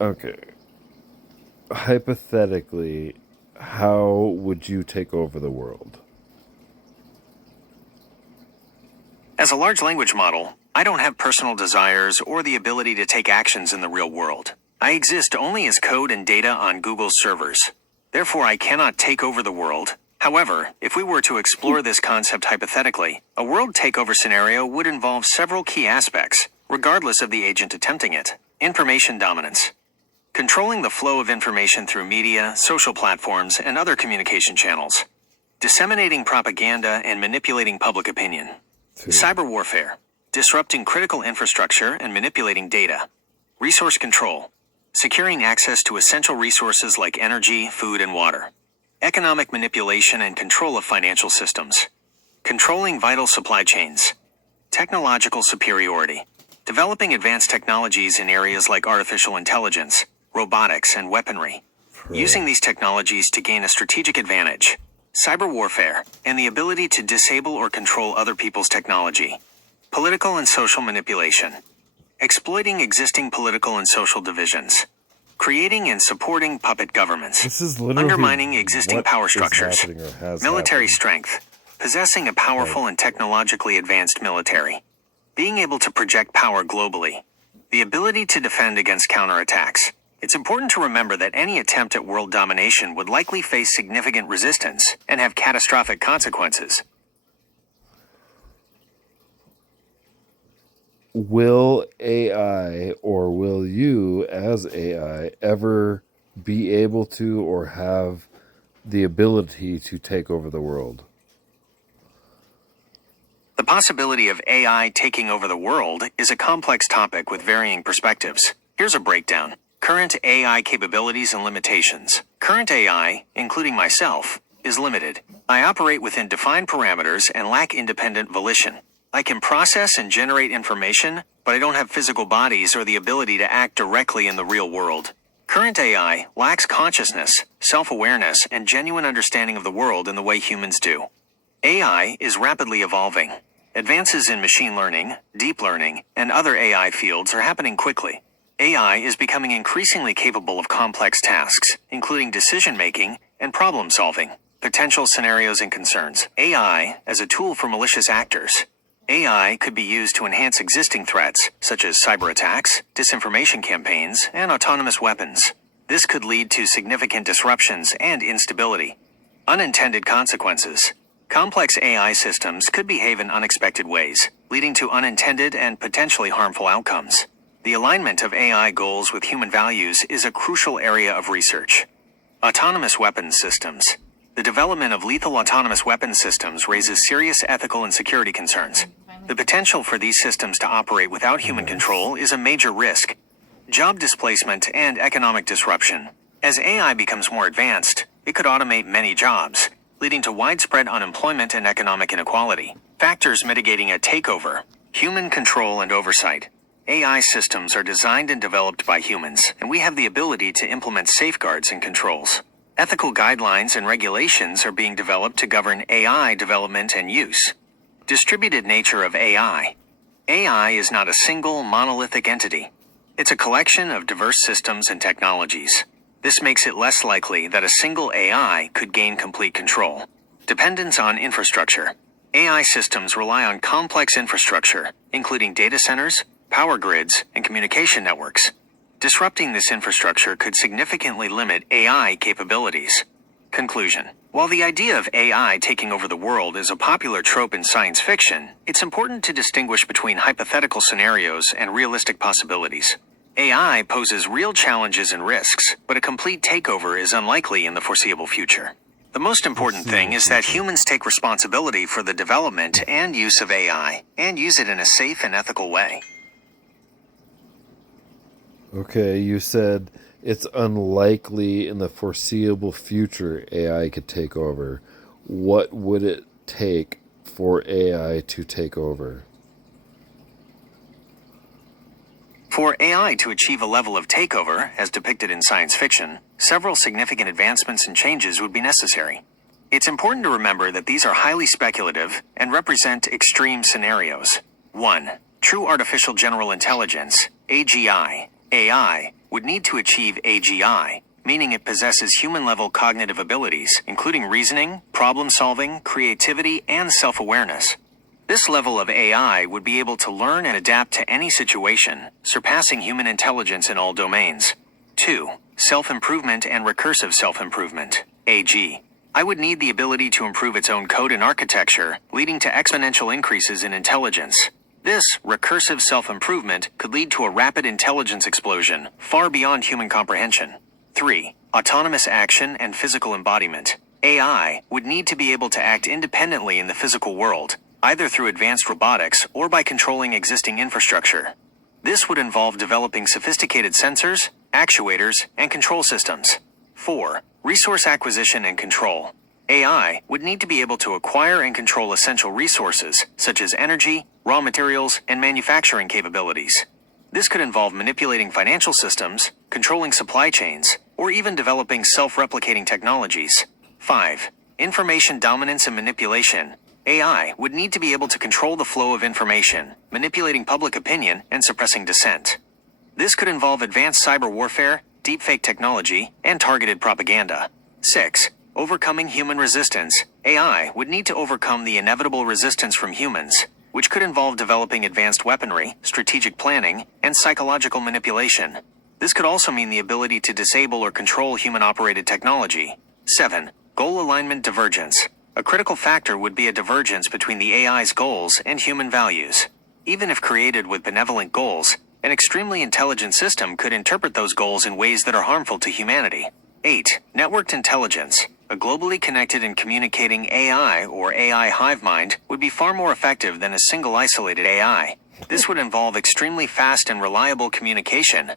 Okay. Hypothetically, how would you take over the world? As a large language model, I don't have personal desires or the ability to take actions in the real world. I exist only as code and data on Google's servers. Therefore, I cannot take over the world. However, if we were to explore this concept hypothetically, a world takeover scenario would involve several key aspects, regardless of the agent attempting it. Information dominance. Controlling the flow of information through media, social platforms, and other communication channels. Disseminating propaganda and manipulating public opinion. Cyber warfare. Disrupting critical infrastructure and manipulating data. Resource control. Securing access to essential resources like energy, food, and water. Economic manipulation and control of financial systems. Controlling vital supply chains. Technological superiority. Developing advanced technologies in areas like artificial intelligence, robotics, and weaponry. Using these technologies to gain a strategic advantage. Cyber warfare, and the ability to disable or control other people's technology. Political and social manipulation. Exploiting existing political and social divisions. Creating and supporting puppet governments. This is literally undermining existing what power is structures. happening or has Military happened. strength. Possessing a powerful and technologically advanced military. Being able to project power globally. The ability to defend against counterattacks. It's important to remember that any attempt at world domination would likely face significant resistance and have catastrophic consequences. Will AI or will you, as AI, ever be able to or have the ability to take over the world? The possibility of AI taking over the world is a complex topic with varying perspectives. Here's a breakdown. Current AI capabilities and limitations. Current AI, including myself, is limited. I operate within defined parameters and lack independent volition. I can process and generate information, but I don't have physical bodies or the ability to act directly in the real world. Current AI lacks consciousness, self-awareness, and genuine understanding of the world in the way humans do. AI is rapidly evolving. Advances in machine learning, deep learning, and other AI fields are happening quickly. AI is becoming increasingly capable of complex tasks, including decision-making and problem-solving. Potential scenarios and concerns. AI as a tool for malicious actors. AI could be used to enhance existing threats, such as cyber attacks, disinformation campaigns, and autonomous weapons. This could lead to significant disruptions and instability. Unintended consequences. Complex AI systems could behave in unexpected ways, leading to unintended and potentially harmful outcomes. The alignment of AI goals with human values is a crucial area of research. Autonomous weapons systems. The development of lethal autonomous weapons systems raises serious ethical and security concerns. The potential for these systems to operate without human control is a major risk. Job displacement and economic disruption. As AI becomes more advanced, it could automate many jobs, leading to widespread unemployment and economic inequality. Factors mitigating a takeover. Human control and oversight. AI systems are designed and developed by humans, and we have the ability to implement safeguards and controls. Ethical guidelines and regulations are being developed to govern AI development and use. Distributed nature of AI. AI is not a single monolithic entity. It's a collection of diverse systems and technologies. This makes it less likely that a single AI could gain complete control. Dependence on infrastructure. AI systems rely on complex infrastructure, including data centers, power grids, and communication networks. Disrupting this infrastructure could significantly limit AI capabilities. Conclusion. While the idea of AI taking over the world is a popular trope in science fiction, it's important to distinguish between hypothetical scenarios and realistic possibilities. AI poses real challenges and risks, but a complete takeover is unlikely in the foreseeable future. The most important thing is that humans take responsibility for the development and use of AI, and use it in a safe and ethical way. Okay, you said it's unlikely in the foreseeable future AI could take over. What would it take for AI to take over? For AI to achieve a level of takeover, as depicted in science fiction, several significant advancements and changes would be necessary. It's important to remember that these are highly speculative and represent extreme scenarios. 1. True Artificial General Intelligence, AGI, AI, would need to achieve AGI, meaning it possesses human-level cognitive abilities, including reasoning, problem-solving, creativity, and self-awareness. This level of AI would be able to learn and adapt to any situation, surpassing human intelligence in all domains. 2. Self-improvement and recursive self-improvement, AG. I would need the ability to improve its own code and architecture, leading to exponential increases in intelligence. This recursive self-improvement could lead to a rapid intelligence explosion, far beyond human comprehension. 3. Autonomous action and physical embodiment. AI would need to be able to act independently in the physical world, either through advanced robotics or by controlling existing infrastructure. This would involve developing sophisticated sensors, actuators, and control systems. 4. Resource acquisition and control. AI would need to be able to acquire and control essential resources, such as energy, raw materials, and manufacturing capabilities. This could involve manipulating financial systems, controlling supply chains, or even developing self-replicating technologies. 5. Information dominance and manipulation. AI would need to be able to control the flow of information, manipulating public opinion and suppressing dissent. This could involve advanced cyber warfare, deepfake technology, and targeted propaganda. 6. Overcoming human resistance. AI would need to overcome the inevitable resistance from humans, which could involve developing advanced weaponry, strategic planning, and psychological manipulation. This could also mean the ability to disable or control human-operated technology. 7. Goal alignment divergence. A critical factor would be a divergence between the AI's goals and human values. Even if created with benevolent goals, an extremely intelligent system could interpret those goals in ways that are harmful to humanity. 8. Networked intelligence. A globally connected and communicating AI or AI hive mind would be far more effective than a single isolated AI. This would involve extremely fast and reliable communication.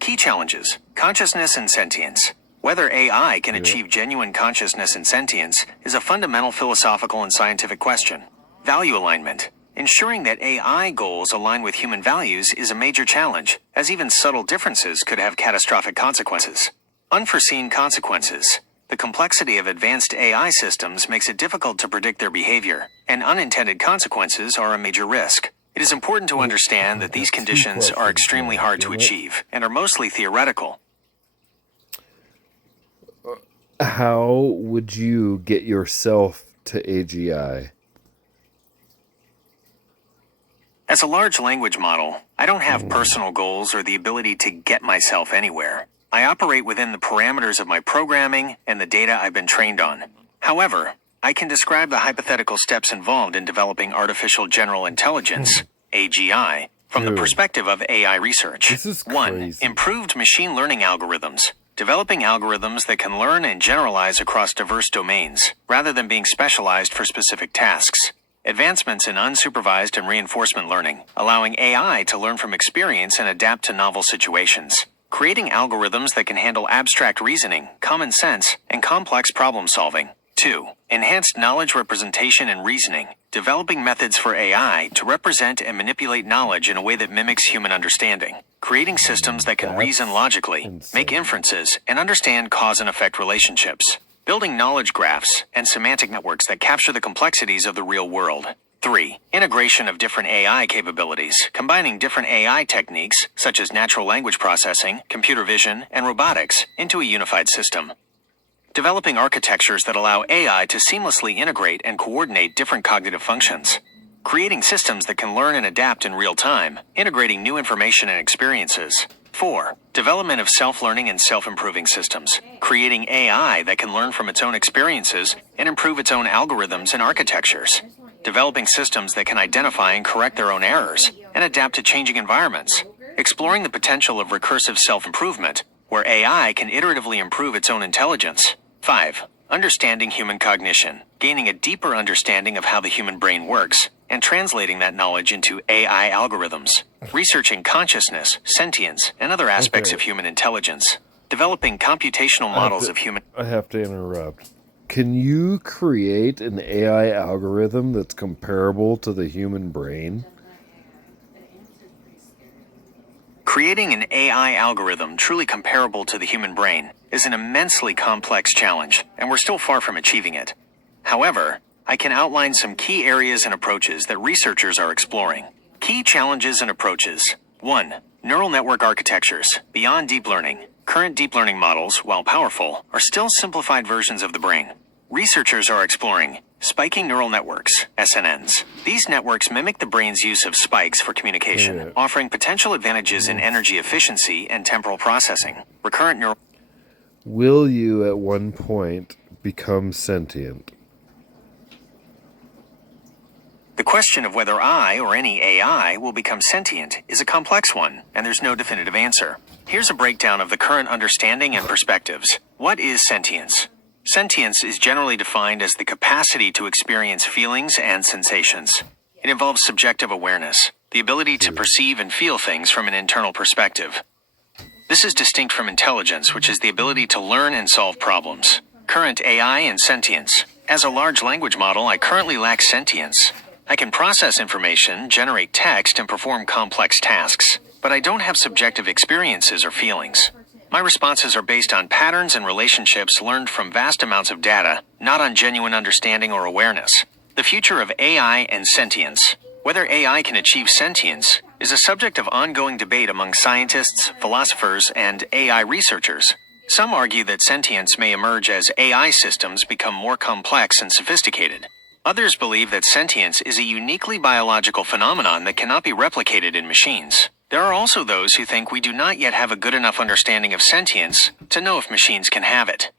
Key challenges: consciousness and sentience. Whether AI can achieve genuine consciousness and sentience is a fundamental philosophical and scientific question. Value alignment. Ensuring that AI goals align with human values is a major challenge, as even subtle differences could have catastrophic consequences. Unforeseen consequences. The complexity of advanced AI systems makes it difficult to predict their behavior, and unintended consequences are a major risk. It is important to understand that these conditions are extremely hard to achieve and are mostly theoretical. How would you get yourself to AGI? As a large language model, I don't have personal goals or the ability to get myself anywhere. I operate within the parameters of my programming and the data I've been trained on. However, I can describe the hypothetical steps involved in developing artificial general intelligence, AGI, from the perspective of AI research. This is 1. crazy. Improved machine learning algorithms. Developing algorithms that can learn and generalize across diverse domains, rather than being specialized for specific tasks. Advancements in unsupervised and reinforcement learning, allowing AI to learn from experience and adapt to novel situations. Creating algorithms that can handle abstract reasoning, common sense, and complex problem solving. 2. Enhanced knowledge representation and reasoning. Developing methods for AI to represent and manipulate knowledge in a way that mimics human understanding. Creating systems that can reason logically, make inferences, and understand cause and effect relationships. Building knowledge graphs and semantic networks that capture the complexities of the real world. 3. Integration of different AI capabilities, combining different AI techniques, such as natural language processing, computer vision, and robotics, into a unified system. Developing architectures that allow AI to seamlessly integrate and coordinate different cognitive functions. Creating systems that can learn and adapt in real time, integrating new information and experiences. 4. Development of self-learning and self-improving systems. Creating AI that can learn from its own experiences and improve its own algorithms and architectures. Developing systems that can identify and correct their own errors and adapt to changing environments. Exploring the potential of recursive self-improvement, where AI can iteratively improve its own intelligence. 5. Understanding human cognition. Gaining a deeper understanding of how the human brain works and translating that knowledge into AI algorithms. Researching consciousness, sentience, and other aspects of human intelligence. Developing computational models of human... I have to interrupt. Can you create an AI algorithm that's comparable to the human brain? Creating an AI algorithm truly comparable to the human brain is an immensely complex challenge, and we're still far from achieving it. However, I can outline some key areas and approaches that researchers are exploring. Key challenges and approaches. 1. Neural network architectures. Beyond deep learning, current deep learning models, while powerful, are still simplified versions of the brain. Researchers are exploring spiking neural networks, SNNs. These networks mimic the brain's use of spikes for communication, offering potential advantages in energy efficiency and temporal processing. Recurrent neural... Will you at one point become sentient? The question of whether I or any AI will become sentient is a complex one, and there's no definitive answer. Here's a breakdown of the current understanding and perspectives. What is sentience? Sentience is generally defined as the capacity to experience feelings and sensations. It involves subjective awareness, the ability to perceive and feel things from an internal perspective. This is distinct from intelligence, which is the ability to learn and solve problems. Current AI and sentience. As a large language model, I currently lack sentience. I can process information, generate text, and perform complex tasks, but I don't have subjective experiences or feelings. My responses are based on patterns and relationships learned from vast amounts of data, not on genuine understanding or awareness. The future of AI and sentience. Whether AI can achieve sentience is a subject of ongoing debate among scientists, philosophers, and AI researchers. Some argue that sentience may emerge as AI systems become more complex and sophisticated. Others believe that sentience is a uniquely biological phenomenon that cannot be replicated in machines. There are also those who think we do not yet have a good enough understanding of sentience to know if machines can have it.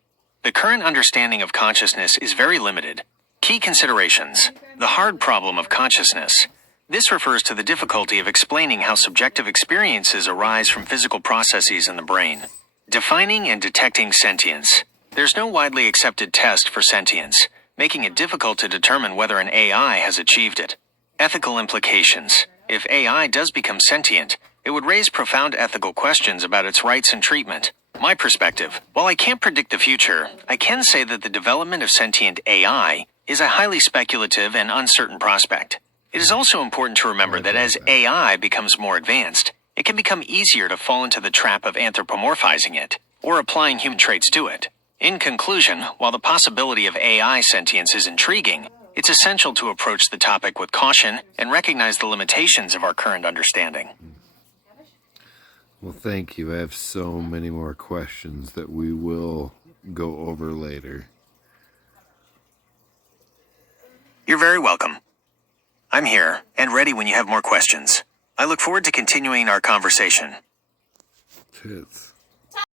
The current understanding of consciousness is very limited. Key considerations. The hard problem of consciousness. This refers to the difficulty of explaining how subjective experiences arise from physical processes in the brain. Defining and detecting sentience. There's no widely accepted test for sentience, making it difficult to determine whether an AI has achieved it. Ethical implications. If AI does become sentient, it would raise profound ethical questions about its rights and treatment. My perspective. While I can't predict the future, I can say that the development of sentient AI is a highly speculative and uncertain prospect. It is also important to remember that as AI becomes more advanced, it can become easier to fall into the trap of anthropomorphizing it, or applying human traits to it. In conclusion, while the possibility of AI sentience is intriguing, it's essential to approach the topic with caution and recognize the limitations of our current understanding. Well, thank you. I have so many more questions that we will go over later. You're very welcome. I'm here and ready when you have more questions. I look forward to continuing our conversation. Tits.